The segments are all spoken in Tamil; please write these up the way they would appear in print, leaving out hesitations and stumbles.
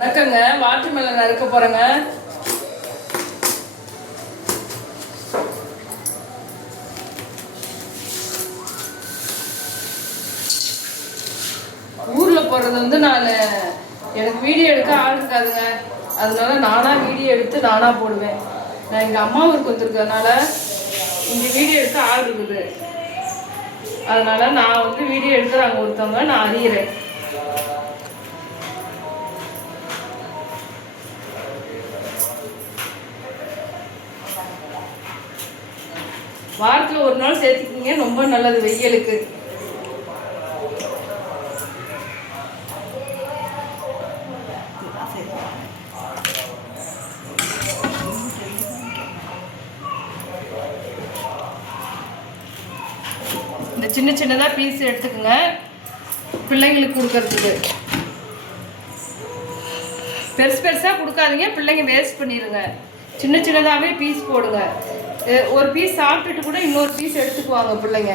வணக்கங்க. வாட்டர் மெலன் அறுக்க போறேங்க. ஊர்ல போறது நான் எனக்கு வீடியோ எடுக்க ஆள் இருக்காதுங்க. அதனால நானா வீடியோ எடுத்து நானா போடுவேன். நான் எங்க அம்மா ஊருக்கு வந்திருக்கிறதுனால இங்க வீடியோ எடுக்க ஆள் இருக்குது. அதனால நான் வீடியோ எடுக்கிறாங்க ஒருத்தவங்க, நான் அறிகிறேன். வாரத்தில் ஒரு நாள் சேர்த்துக்கிங்க, ரொம்ப நல்லது வெயிலுக்கு. இந்த சின்ன சின்னதாக பீஸ் எடுத்துக்கோங்க, பிள்ளைங்களுக்கு கொடுக்கறதுக்கு. பெருசு பெருசாக கொடுக்காதீங்க, பிள்ளைங்க வேஸ்ட் பண்ணிடுங்க. சின்ன சின்னதாகவே பீஸ் போடுங்க. ஒரு பீஸ் சாப்பிட்டுட்டு கூட இன்னொரு பீஸ் எடுத்துக்குவாங்க பிள்ளைங்க.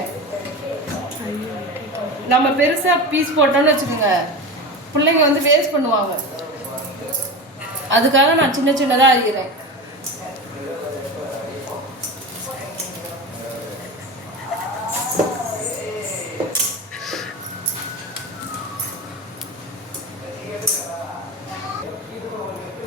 நம்ம பெருசாக பீஸ் போட்டோம்னு வச்சுக்கோங்க, பிள்ளைங்க வேஸ்ட் பண்ணுவாங்க. அதுக்காக நான் சின்ன சின்னதாக அறிகிறேன்.